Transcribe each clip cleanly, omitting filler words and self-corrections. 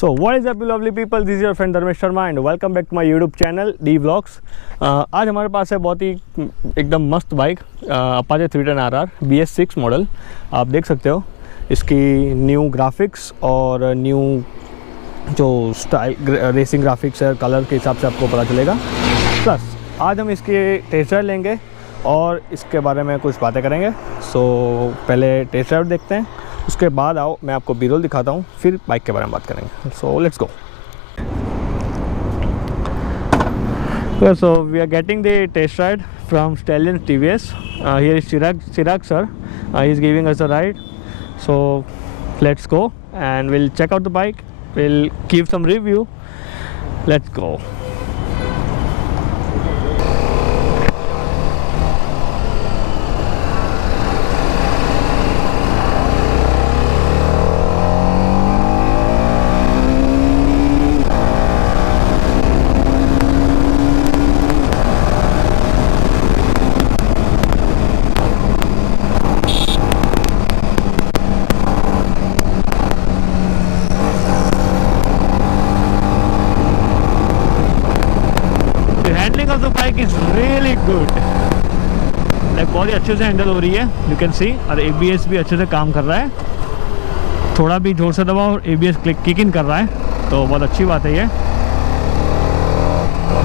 So what is up lovely people, this is your friend Dharmesh Sharma and welcome back to my YouTube channel D vlogs. आज हमारे पास है बहुत ही एकदम मस्त bike Apache 310 RR BS6 model. आप देख सकते हो इसकी न्यू ग्राफिक्स और न्यू जो स्टाइल रेसिंग ग्राफिक्स है, कलर के हिसाब से आपको पता चलेगा। प्लस आज हम इसके टेस्ट ड्राइव लेंगे और इसके बारे में कुछ बातें करेंगे। सो पहले टेस्ट ड्राइव देखते हैं, उसके बाद आओ मैं आपको बी-रोल दिखाता हूँ, फिर बाइक के बारे में बात करेंगे। So let's go. So we are getting the test ride from Stallion TVS. Here is Chirag sir. He is giving us a ride. So let's go and we'll check out the bike. We'll give some review. Let's go. Handling of the bike is really good, like बहुत ही अच्छे से handle हो रही है, you can see. और ABS भी अच्छे से काम कर रहा है, थोड़ा भी जोर से दबाओ और ABS किक इन कर रहा है, तो बहुत अच्छी बात है ये।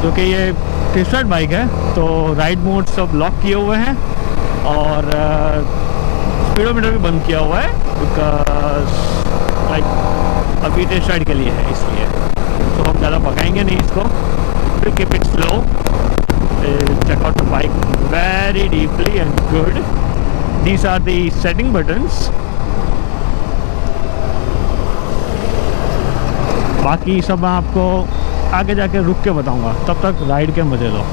जो कि ये टेस्ट राइड बाइक है, तो राइड मोड सब लॉक किए हुए हैं और स्पीडोमीटर भी बंद किया हुआ है, बिकॉज लाइक अभी टेस्ट राइड के लिए है, इसलिए तो हम ज़्यादा भगाएंगे नहीं इसको। Keep it slow. Check out the bike very deeply and good. These are the setting buttons. बाकी सब मैं आपको आगे जाके रुक के बताऊंगा, तब तक राइड के मजे लो।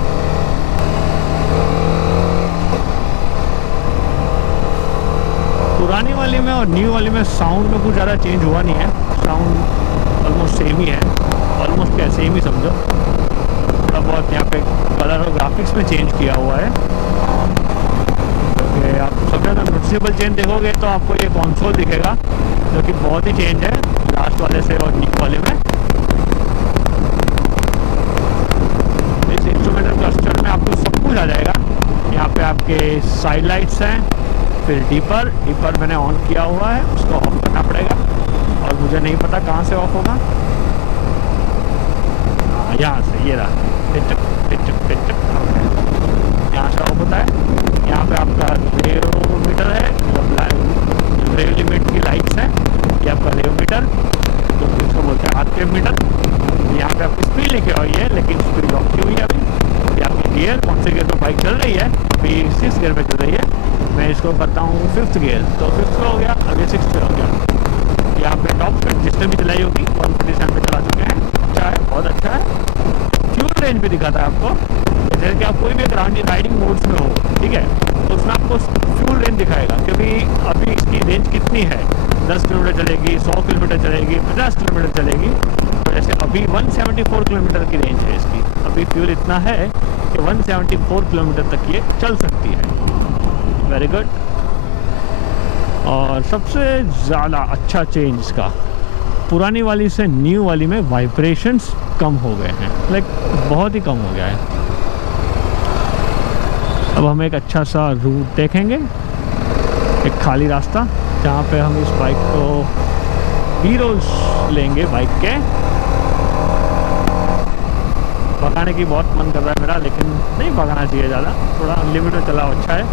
पुरानी वाली में और न्यू वाली में साउंड में कुछ ज़्यादा चेंज हुआ नहीं है, साउंड ऑलमोस्ट सेम ही है, ऑलमोस्ट क्या सेम ही समझो। बहुत यहाँ पे कलर और ग्राफिक्स में चेंज किया हुआ है, क्योंकि आप सबसे ज़्यादा नोटिसेबल चेंज देखोगे तो आपको ये कंसोल दिखेगा, जो कि बहुत ही चेंज है लास्ट वाले से और न्यू वाले में। इस इंस्ट्रूमेंटल क्लस्टर में आपको सब कुछ आ जाएगा। यहाँ पे आपके साइड लाइट्स हैं, फिर डीपर मैंने ऑन किया हुआ है, उसको ऑफ करना पड़ेगा और मुझे नहीं पता कहाँ से ऑफ होगा। यहाँ से ये रहा, यहाँ से ऑफ होता है। यहाँ पे आपका रेव मीटर है, मतलब रेव लिमिट की लाइट्स है, ये आपका रेव मीटर, तो इसको बोलते हैं आरपीएम मीटर। यहाँ पे आपकी स्पीड लिखी हुई है, लेकिन स्पीड लॉक की हुई है अभी। ये आपकी गियर, कौन से गियर पर बाइक चल रही है, अभी 6 गियर पे चल रही है, मैं इसको करता हूँ 5th गियर, तो 5th पे हो गया, अभी 6th पे हो गया। यहाँ पे टॉप स्पीड जिसने भी चलाई होगी 157 पे चला चुके हैं, अच्छा है, बहुत अच्छा है। फ्यूल रेंज भी दिखाता है आपको, जैसे कि आप कोई भी राइडिंग मोड्स में हो, ठीक है, तो उसमें आपको फ्यूल रेंज दिखाएगा, क्योंकि अभी इसकी रेंज कितनी है, 10 किलोमीटर चलेगी, 100 किलोमीटर चलेगी, 50 किलोमीटर चलेगी। तो जैसे अभी 174 किलोमीटर की रेंज है इसकी, अभी फ्यूल इतना है कि 174 किलोमीटर तक ये चल सकती है। Very good. और सबसे ज़्यादा अच्छा चेंज इसका, पुरानी वाली से न्यू वाली में वाइब्रेशंस कम हो गए हैं, लाइक बहुत ही कम हो गया है। अब हम एक अच्छा सा रूट देखेंगे, एक खाली रास्ता, जहाँ पे हम इस बाइक को बी-रोल्स लेंगे बाइक के। भगाने की बहुत मन कर रहा है मेरा, लेकिन नहीं भगाना चाहिए ज़्यादा, थोड़ा लिमिट में चलाओ, अच्छा है।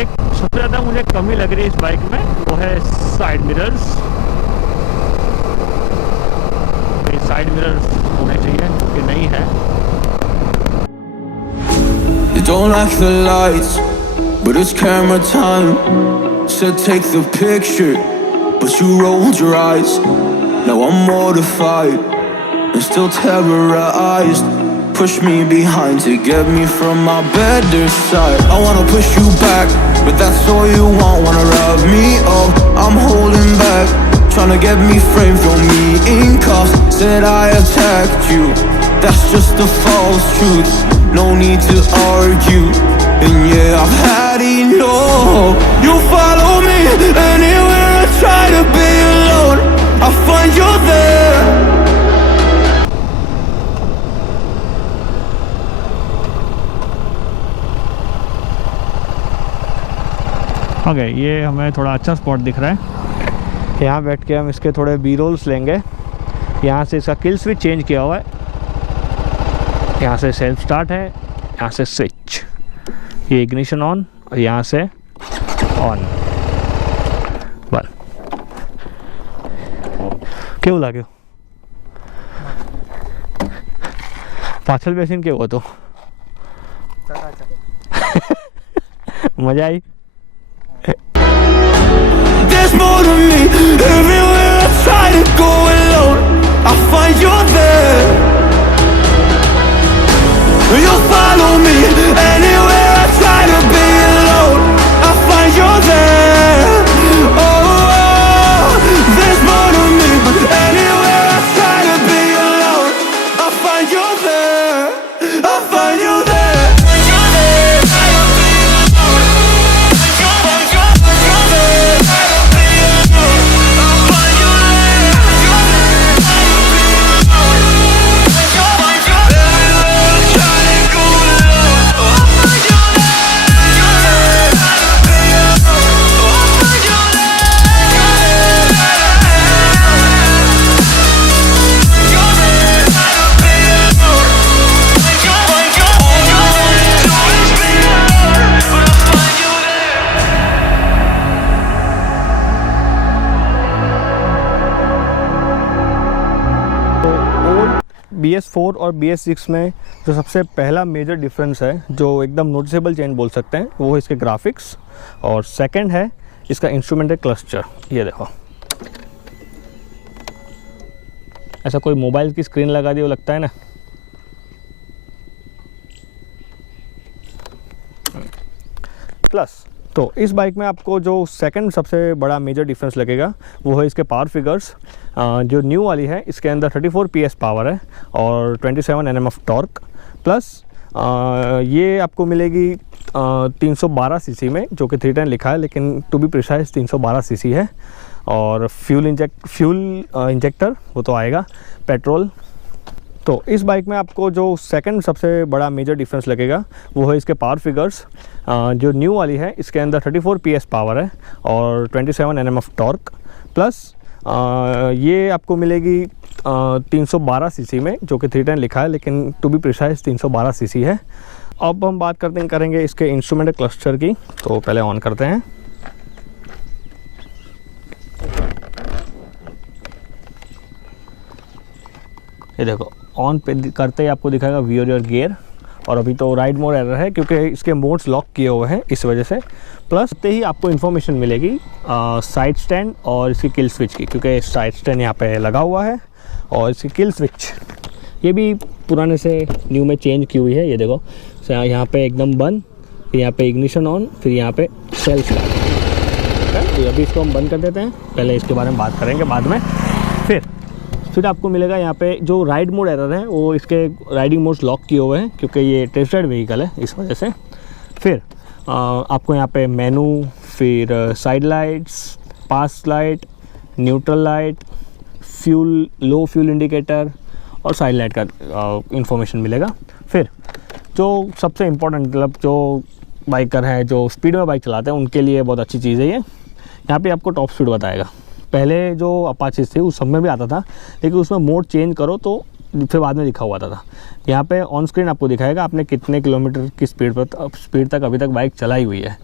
एक सबसे ज़्यादा मुझे कमी लग रही है इस बाइक में, वो है साइड मिरर्स। साइड मिरर्स होने चाहिए, कि नहीं है। You don't like the lights, but it's camera time. Said take the picture, but you rolled your eyes. Now I'm mortified and still terrorized. Push me behind to get me from my better side. I wanna push you back, but that's all you want. Wanna rub me up, I'm holding back. Tryna get me framed, throw me in cuffs. Said I attacked you, that's just a false truth. No need to argue, and yeah, I've had enough. You follow me anywhere I try to be alone. I find you there. Okay, ये हमें थोड़ा अच्छा spot दिख रहा है। यहाँ बैठ के हम इसके थोड़े बी रोल्स लेंगे। यहाँ से इसका किल स्विच चेंज किया हुआ है। यहाँ से सेल्फ स्टार्ट है, यहाँ से स्विच, ये इग्निशन ऑन और यहाँ से ऑन। बस क्यों लगे पाछल बेसिन के वो तो मजा आई। There's more to me. Everywhere I try to go alone, I find you're there. You'll follow me anywhere I try to be alone. I find you're there. Oh, there's more to me. Anywhere I try to be alone, I find you're there. I find you there. BS4 और BS6 में जो सबसे पहला major difference है, जो एकदम noticeable change बोल सकते हैं, वो है इसके ग्राफिक्स। और सेकंड है इसका इंस्ट्रूमेंटल क्लस्टर। ये देखो, ऐसा कोई मोबाइल की स्क्रीन लगा दी हो लगता है ना। प्लस तो इस बाइक में आपको जो सेकंड सबसे बड़ा मेजर डिफरेंस लगेगा वो है इसके पावर फिगर्स। जो न्यू वाली है इसके अंदर 34 PS पावर है और 27 Nm ऑफ टॉर्क। प्लस ये आपको मिलेगी 312 सीसी में, जो कि 310 लिखा है, लेकिन टू बी प्रिसाइज 312 सीसी है। और फ्यूल इंजेक्टर वो तो आएगा, पेट्रोल। तो इस बाइक में आपको जो सेकंड सबसे बड़ा मेजर डिफरेंस लगेगा वो है इसके पावर फिगर्स। जो न्यू वाली है इसके अंदर 34 PS पावर है और 27 Nm ऑफ टॉर्क। प्लस ये आपको मिलेगी 312 सीसी में, जो कि 310 लिखा है, लेकिन टू बी प्रिसाइज 312 सीसी है। अब हम बात करेंगे इसके इंस्ट्रूमेंट क्लस्टर की। तो पहले ऑन करते हैं। ये देखो, ऑन पे करते ही आपको दिखाएगा व्हील योर गियर। और अभी तो राइड मोड एरर है क्योंकि इसके मोड्स लॉक किए हुए हैं, इस वजह से। प्लस ही आपको इन्फॉर्मेशन मिलेगी साइड स्टैंड और इसकी किल स्विच की, क्योंकि साइड स्टैंड यहाँ पे लगा हुआ है। और इसकी किल स्विच ये भी पुराने से न्यू में चेंज की हुई है। ये देखो, यहाँ पे एकदम बंद, फिर यहाँ पे इग्निशन ऑन, फिर यहाँ पे सेल्फ स्टार्ट। तो अभी इसको हम बंद कर देते हैं, पहले इसके बारे में बात करेंगे बाद में। फिर आपको मिलेगा यहाँ पे जो राइड मोड एरर है, वो इसके राइडिंग मोड्स लॉक किए हुए हैं क्योंकि ये टेस्ट राइड व्हीकल है, इस वजह से। फिर आपको यहाँ पे मेनू, फिर side lights, pass light, neutral light, fuel, low fuel indicator और साइड लाइट का इंफॉर्मेशन मिलेगा। फिर जो सबसे इम्पोर्टेंट, मतलब जो बाइकर हैं जो स्पीड में बाइक चलाते हैं, उनके लिए बहुत अच्छी चीज़ है ये। यहाँ पे आपको टॉप स्पीड बताएगा। पहले जो अपाचीज़ थी उस सब में भी आता था, लेकिन उसमें मोड चेंज करो तो फिर बाद में लिखा हुआ था। यहाँ पे ऑन स्क्रीन आपको दिखाएगा आपने कितने किलोमीटर की स्पीड तक अभी तक बाइक चलाई हुई है।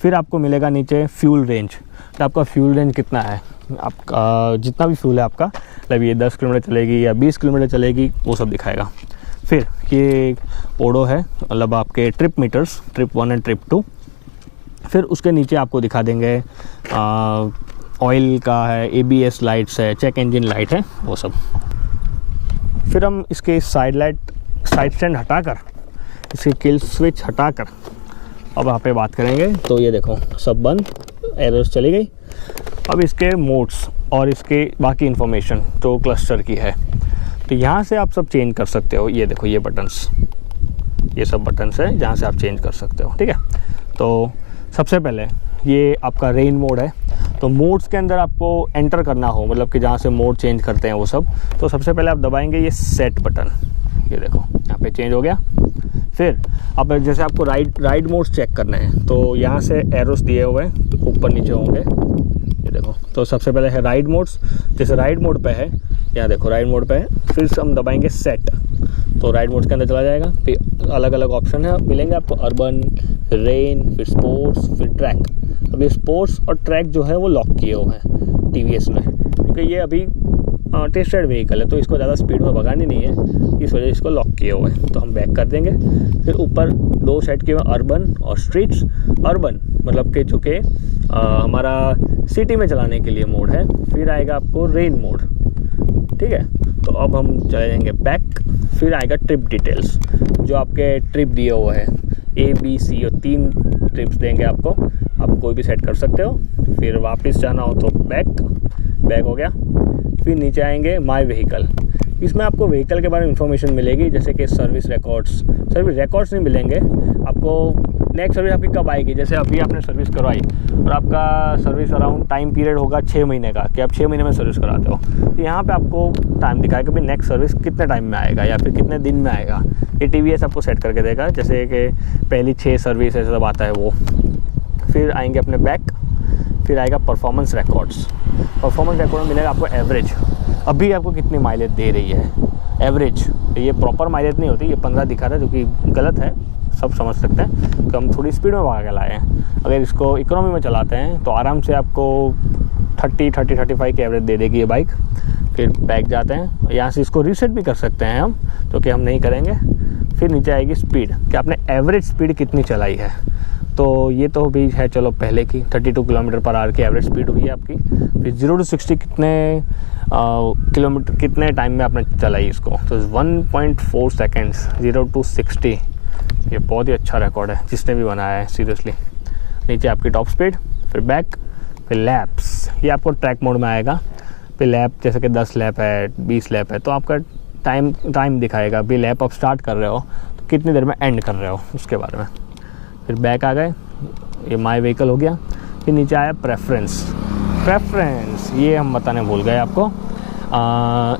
फिर आपको मिलेगा नीचे फ्यूल रेंज, तो आपका फ्यूल रेंज कितना है, आपका जितना भी फ्यूल है आपका, मतलब ये 10 किलोमीटर चलेगी या 20 किलोमीटर चलेगी, वो सब दिखाएगा। फिर ये ओडो है, मतलब आपके trip meters, trip 1 and trip 2। फिर उसके नीचे आपको दिखा देंगे ऑयल का है, ABS लाइट्स है, चेक इंजन लाइट है, वो सब। फिर हम इसके साइड स्टैंड हटाकर, इसकी किल स्विच हटाकर अब यहाँ पे बात करेंगे। तो ये देखो, सब बंद, एरर्स चली गई। अब इसके मोड्स और इसके बाकी इन्फॉर्मेशन जो क्लस्टर की है, तो यहाँ से आप सब चेंज कर सकते हो। ये देखो, ये बटन्स, ये सब बटन्स है जहाँ से आप चेंज कर सकते हो, ठीक है। तो सबसे पहले ये आपका रेन मोड है। तो मोड्स के अंदर आपको एंटर करना हो, मतलब कि जहाँ से मोड चेंज करते हैं वो सब, तो सबसे पहले आप दबाएंगे ये सेट बटन। ये देखो, यहाँ पे चेंज हो गया। फिर अब जैसे आपको राइड मोड्स चेक करना है तो यहाँ से एरोस दिए हुए हैं, तो ऊपर नीचे होंगे, ये देखो। तो सबसे पहले है राइड मोड्स, जैसे राइड मोड पे है, यहाँ देखो राइड मोड पे है, फिर से हम दबाएंगे सेट तो राइड मोड्स के अंदर चला जाएगा। फिर अलग अलग ऑप्शन है मिलेंगे आपको, अर्बन, फिर रेन, फिर स्पोर्ट्स, फिर ट्रैक। अभी स्पोर्ट्स और ट्रैक जो है वो लॉक किए हुए हैं TVS ने, क्योंकि ये अभी टेस्टेड व्हीकल है तो इसको ज़्यादा स्पीड में भगानी नहीं है, इस वजह से इसको लॉक किए हुए हैं। तो हम बैक कर देंगे। फिर ऊपर 2 सेट किए हुए अर्बन और स्ट्रीट्स। अर्बन मतलब कि चूँकि हमारा सिटी में चलाने के लिए मोड है। फिर आएगा आपको रेन मोड, ठीक है। तो अब हम चले जाएंगे बैक। फिर आएगा ट्रिप डिटेल्स, जो आपके ट्रिप दिए हुए हैं A, B, C और 3 ट्रिप्स देंगे आपको, आप कोई भी सेट कर सकते हो। फिर वापस जाना हो तो बैक हो गया। फिर नीचे आएंगे माय व्हीकल, इसमें आपको व्हीकल के बारे में इंफॉर्मेशन मिलेगी, जैसे कि सर्विस रिकॉर्ड्स नहीं मिलेंगे आपको। नेक्स्ट सर्विस आपकी कब आएगी, जैसे अभी आपने सर्विस करवाई और आपका सर्विस अराउंड टाइम पीरियड होगा 6 महीने का, कि आप 6 महीने में सर्विस कराते हो, तो यहाँ पे आपको टाइम दिखाएगा कि भाई नेक्स्ट सर्विस कितने टाइम में आएगा या फिर कितने दिन में आएगा। ये TVS आपको सेट करके देगा, जैसे कि पहली 6 सर्विस ऐसा सब आता है वो। फिर आएंगे अपने बैक। फिर आएगा परफॉर्मेंस रिकॉर्ड्स में मिलेगा आपको एवरेज, अभी आपको कितनी माइलेज दे रही है एवरेज। ये प्रॉपर माइलेज नहीं होती, ये 15 दिखा रहा है जो कि गलत है, सब समझ सकते हैं कि हम थोड़ी स्पीड में भगा के लाए हैं। अगर इसको इकोनॉमी में चलाते हैं तो आराम से आपको 30-35 की एवरेज दे देगी ये बाइक। फिर बैक जाते हैं, यहाँ से इसको रीसेट भी कर सकते हैं हम, जो कि हम नहीं करेंगे। फिर नीचे आएगी स्पीड, कि आपने एवरेज स्पीड कितनी चलाई है। तो ये तो भी है चलो पहले की 32 km/h की एवरेज स्पीड हुई है आपकी। फिर 0 to 60 कितने टाइम में आपने चलाई इसको, तो 1.4 सेकेंड्स 0 to 60। ये बहुत ही अच्छा रिकॉर्ड है जिसने भी बनाया है सीरियसली। नीचे आपकी टॉप स्पीड, फिर बैक, फिर लैप्स, ये आपको ट्रैक मोड में आएगा। फिर लैप जैसे कि 10 लैप है, 20 लैप है, तो आपका टाइम दिखाएगा। अभी लैप आप स्टार्ट कर रहे हो तो कितनी देर में एंड कर रहे हो उसके बारे में। फिर बैक आ गए, ये माय व्हीकल हो गया। फिर नीचे आया प्रेफरेंस, ये हम बताने भूल गए आपको।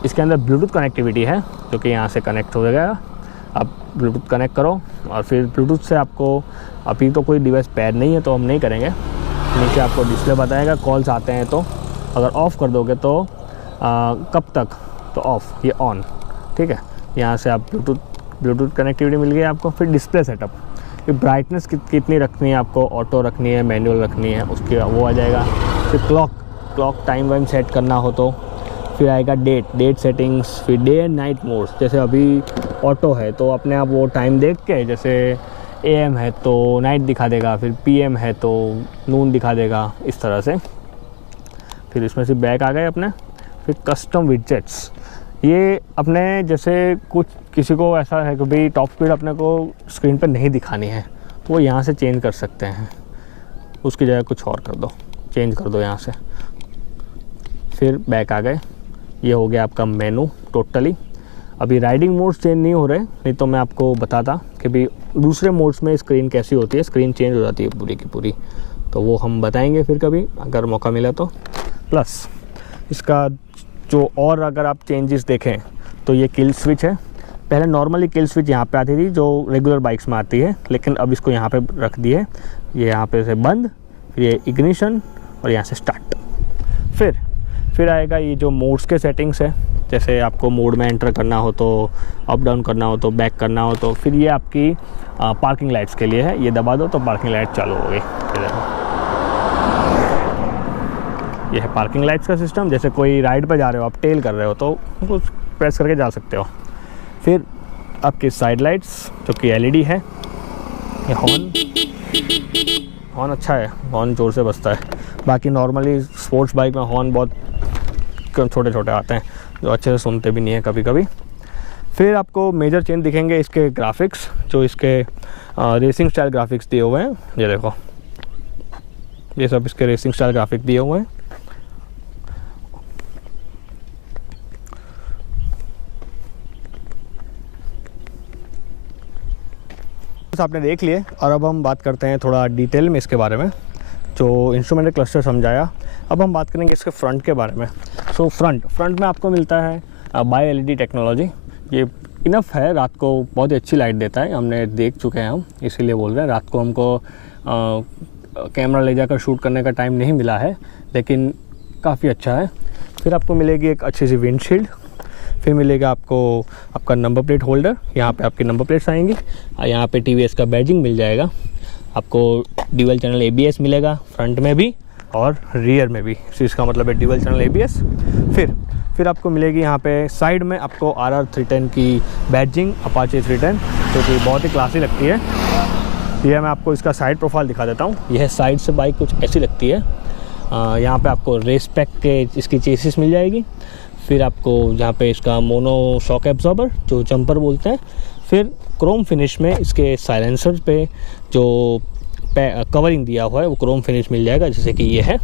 इसके अंदर ब्लूटूथ कनेक्टिविटी है, जो कि यहाँ से कनेक्ट हो गया। आप ब्लूटूथ कनेक्ट करो और फिर ब्लूटूथ से आपको, अभी तो कोई डिवाइस पेयर नहीं है तो हम नहीं करेंगे। नीचे आपको डिस्प्ले बताएगा, कॉल्स आते हैं तो अगर ऑफ़ कर दोगे तो कब तक, तो ऑफ़, ये ऑन, ठीक है। यहाँ से आप ब्लूटूथ कनेक्टिविटी मिल गई आपको। फिर डिस्प्ले सेटअप, फिर ब्राइटनेस कितनी रखनी है आपको, ऑटो रखनी है, मैनुअल रखनी है, उसकी वो आ जाएगा। फिर क्लॉक टाइम वाइम सेट करना हो तो। फिर आएगा डेट सेटिंग्स। फिर डे एंड नाइट मोड्स, जैसे अभी ऑटो है तो अपने आप वो टाइम देख के, जैसे AM है तो नाइट दिखा देगा, फिर PM है तो नून दिखा देगा, इस तरह से। फिर इसमें से बैक आ गए अपने। फिर कस्टम विडजेट्स, ये अपने जैसे कुछ किसी को ऐसा है कि भाई टॉप स्पीड अपने को स्क्रीन पर नहीं दिखानी है तो वो यहाँ से चेंज कर सकते हैं, उसकी जगह कुछ और कर दो, चेंज कर दो यहाँ से। फिर बैक आ गए, ये हो गया आपका मेनू टोटली। अभी राइडिंग मोड्स चेंज नहीं हो रहे, नहीं तो मैं आपको बताता कि भाई दूसरे मोड्स में स्क्रीन कैसी होती है, स्क्रीन चेंज हो जाती है पूरी की पूरी, तो वो हम बताएंगे फिर कभी अगर मौका मिला तो। प्लस इसका जो और अगर आप चेंजेस देखें तो ये किल स्विच है। पहले नॉर्मली किल स्विच यहाँ पे आती थी जो रेगुलर बाइक्स में आती है, लेकिन अब इसको यहाँ पे रख दिए, ये यहाँ पे से बंद, फिर ये इग्निशन और यहाँ से स्टार्ट। फिर आएगा ये जो मोड्स के सेटिंग्स है, जैसे आपको मोड में एंटर करना हो तो, अप डाउन करना हो तो, बैक करना हो तो। फिर ये आपकी पार्किंग लाइट्स के लिए है, ये दबा दो तो पार्किंग लाइट चालू हो गई। ये है पार्किंग लाइट्स का सिस्टम, जैसे कोई राइड पे जा रहे हो, आप टेल कर रहे हो तो उनको प्रेस करके जा सकते हो। फिर आपकी साइड लाइट्स जो कि LED है। ये हॉर्न अच्छा है, हॉर्न ज़ोर से बजता है। बाकी नॉर्मली स्पोर्ट्स बाइक में हॉर्न बहुत छोटे छोटे आते हैं जो अच्छे से सुनते भी नहीं है कभी कभी। फिर आपको मेजर चेंज दिखेंगे इसके ग्राफिक्स, जो इसके रेसिंग स्टाइल ग्राफिक्स दिए हुए हैं, ये देखो, ये सब इसके रेसिंग स्टाइल ग्राफिक दिए हुए हैं। आपने देख लिए और अब हम बात करते हैं थोड़ा डिटेल में इसके बारे में। जो इंस्ट्रूमेंट क्लस्टर समझाया, अब हम बात करेंगे इसके फ्रंट के बारे में। सो फ्रंट में आपको मिलता है बायो LED टेक्नोलॉजी। ये इनफ है, रात को बहुत ही अच्छी लाइट देता है, हमने देख चुके हैं हम, इसीलिए बोल रहे हैं। रात को हमको कैमरा ले जाकर शूट करने का टाइम नहीं मिला है, लेकिन काफ़ी अच्छा है। फिर आपको मिलेगी एक अच्छी सी विंडशील्ड, फिर मिलेगा आपको आपका नंबर प्लेट होल्डर, यहाँ पे आपकी नंबर प्लेट्स आएंगी, यहाँ पे TVS का बैजिंग मिल जाएगा, आपको ड्यूअल चैनल ABS मिलेगा फ्रंट में भी और रियर में भी, इसका मतलब है ड्यूअल चैनल ABS। फिर आपको मिलेगी यहाँ पे साइड में आपको RR 310 की बैजिंग, अपाचे 310, जो कि बहुत ही क्लासी लगती है। ये मैं आपको इसका साइड प्रोफाइल दिखा देता हूँ। यह साइड से बाइक कुछ ऐसी लगती है। यहाँ पे आपको रेस पैक के इसकी चेसिस मिल जाएगी। फिर आपको यहाँ पे इसका मोनो शॉक एब्जॉर्बर जो जंपर बोलते हैं। फिर क्रोम फिनिश में इसके साइलेंसर पे जो कवरिंग दिया हुआ है वो क्रोम फिनिश मिल जाएगा, जैसे कि ये है।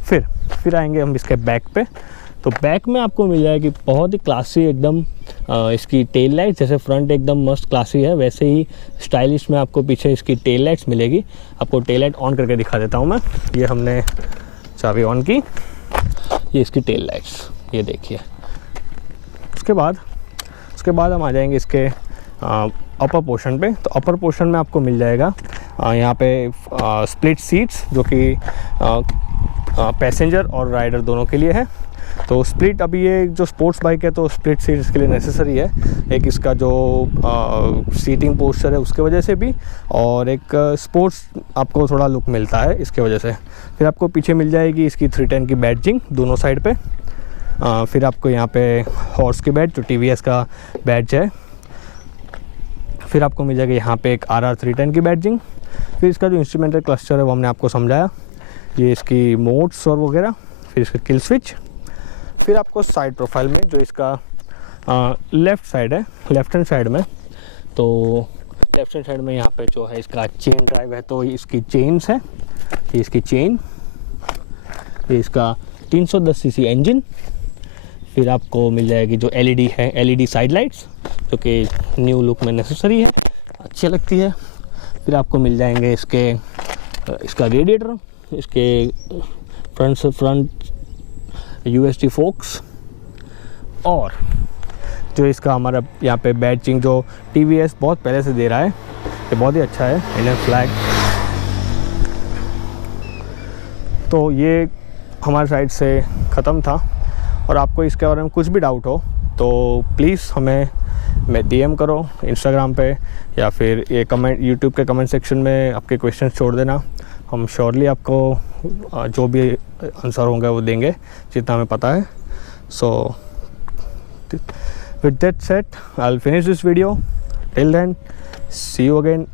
फिर आएंगे हम इसके बैक पे, तो बैक में आपको मिल जाएगी बहुत ही क्लासी एकदम इसकी टेल लाइट, जैसे फ्रंट एकदम मस्त क्लासी है वैसे ही स्टाइलिश में आपको पीछे इसकी टेल लाइट्स मिलेगी। आपको टेल लाइट ऑन करके दिखा देता हूँ मैं। ये हमने चाबी ऑन की, ये इसकी टेल लाइट्स, ये देखिए। उसके बाद हम आ जाएंगे इसके अपर पोर्शन पे। तो अपर पोर्शन में आपको मिल जाएगा यहाँ पे स्प्लिट सीट्स, जो कि पैसेंजर और राइडर दोनों के लिए है। तो स्प्लिट, अभी ये जो स्पोर्ट्स बाइक है तो स्प्लिट सीट्स के लिए नेसेसरी है, एक इसका जो सीटिंग पोस्चर है उसके वजह से भी, और एक स्पोर्ट्स आपको थोड़ा लुक मिलता है इसके वजह से। फिर आपको पीछे मिल जाएगी इसकी 310 की बैजिंग दोनों साइड पे। फिर आपको यहाँ पे हॉर्स की बैज जो TVS का बैज है। फिर आपको मिल जाएगा यहाँ पे एक RR 310 की बैजिंग। फिर इसका जो इंस्ट्रूमेंटल क्लस्टर है वो हमने आपको समझाया, ये इसकी मोड्स और वगैरह। फिर इसका किल स्विच। फिर आपको साइड प्रोफाइल में जो इसका लेफ़्ट साइड है, लेफ्ट हैंड साइड में, तो लेफ्ट हैंड साइड में यहाँ पे जो है इसका चेन ड्राइव है, तो इसकी चेन्स है, ये इसकी चेन, ये इसका 310 cc इंजन। फिर आपको मिल जाएगी जो LED है, LED साइड लाइट्स, जो कि न्यू लुक में नेसेसरी है, अच्छी लगती है। फिर आपको मिल जाएंगे इसका रेडिएटर, इसके फ्रंट USD फोक्स, और जो इसका हमारा यहाँ पे बैजिंग जो TVS बहुत पहले से दे रहा है, ये बहुत ही अच्छा है, इंडियन फ्लैग। तो ये हमारे साइड से ख़त्म था, और आपको इसके बारे में कुछ भी डाउट हो तो प्लीज़ हमें DM करो इंस्टाग्राम पे, या फिर ये कमेंट YouTube के कमेंट सेक्शन में आपके क्वेश्चंस छोड़ देना। हम श्योरली आपको जो भी आंसर होंगे वो देंगे जितना हमें पता है। So with that set I will finish this video. Till then, see you again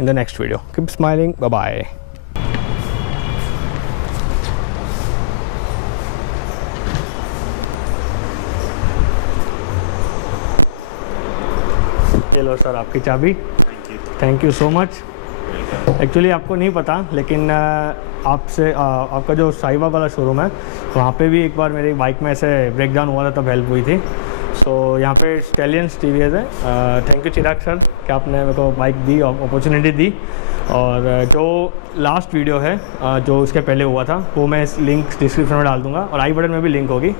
in the next video. Keep smiling, bye bye. ये लो सर आपकी चाबी, thank you so much. Actually आपको नहीं पता, लेकिन आपका जो साहिबा वाला शोरूम है वहाँ पे भी एक बार मेरी बाइक में ऐसे ब्रेकडाउन हुआ था, तब हेल्प हुई थी। सो यहाँ पे स्टैलियंस TVS है। थैंक यू चिराग सर कि आपने मेरे को बाइक दी, अपॉर्चुनिटी दी। और जो लास्ट वीडियो है जो उसके पहले हुआ था वो मैं लिंक डिस्क्रिप्शन में डाल दूँगा, और आई बटन में भी लिंक होगी।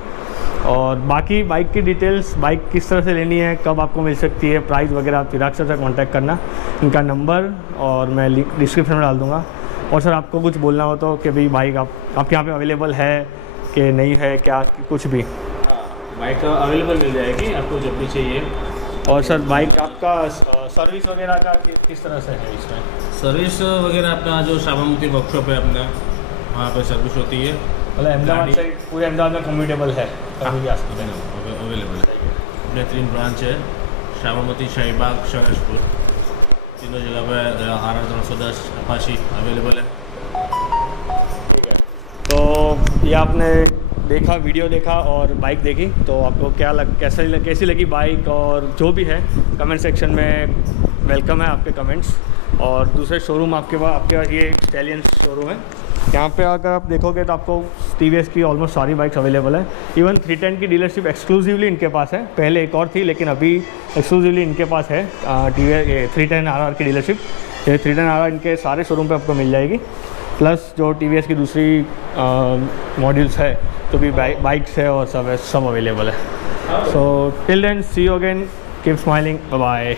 और बाकी बाइक की डिटेल्स, बाइक किस तरह से लेनी है, कब आपको मिल सकती है, प्राइस वगैरह, आप चिराग सर से कांटेक्ट करना, इनका नंबर और मैं लिंक डिस्क्रिप्शन में डाल दूँगा। और सर आपको कुछ बोलना हो तो कि भाई बाइक आपके यहाँ पे अवेलेबल है कि नहीं है, क्या कुछ भी? बाइक अवेलेबल मिल जाएगी आपको जब भी चाहिए। और सर बाइक आपका सर्विस वगैरह का किस तरह से है इसमें? सर्विस वगैरह अपना जो साबरमती वर्कशॉप है अपना, वहाँ पर सर्विस होती है। मतलब अहमदाबाद से पूरे अहमदाबाद में कम्यूटेबल है, कभी भी आ सकते हैं, अवेलेबल है। अपने 3 ब्रांच है, साबरमती, शाहीबाग, शहरजपुर, तीनों जगह पर RR 310 अपाची अवेलेबल है। ठीक है, तो ये आपने देखा, वीडियो देखा और बाइक देखी, तो आपको कैसी लगी बाइक, और जो भी है कमेंट सेक्शन में वेलकम है आपके कमेंट्स। और दूसरे शोरूम आपके पास ये स्टैलियंस शोरूम है, यहाँ पे अगर आप देखोगे तो आपको TVS की ऑलमोस्ट सारी बाइक्स अवेलेबल है। इवन 310 की डीलरशिप एक्सक्लूसिवली इनके पास है, पहले एक और थी लेकिन अभी एक्सक्लूसिवली इनके पास है TVS 310 RR की डीलरशिप। ये 310 RR इनके सारे शोरूम पे आपको मिल जाएगी, प्लस जो TVS की दूसरी मॉड्यूल्स है जो भी बाइक्स है और सब अवेलेबल है। So till then, see you again keep smiling, bye bye.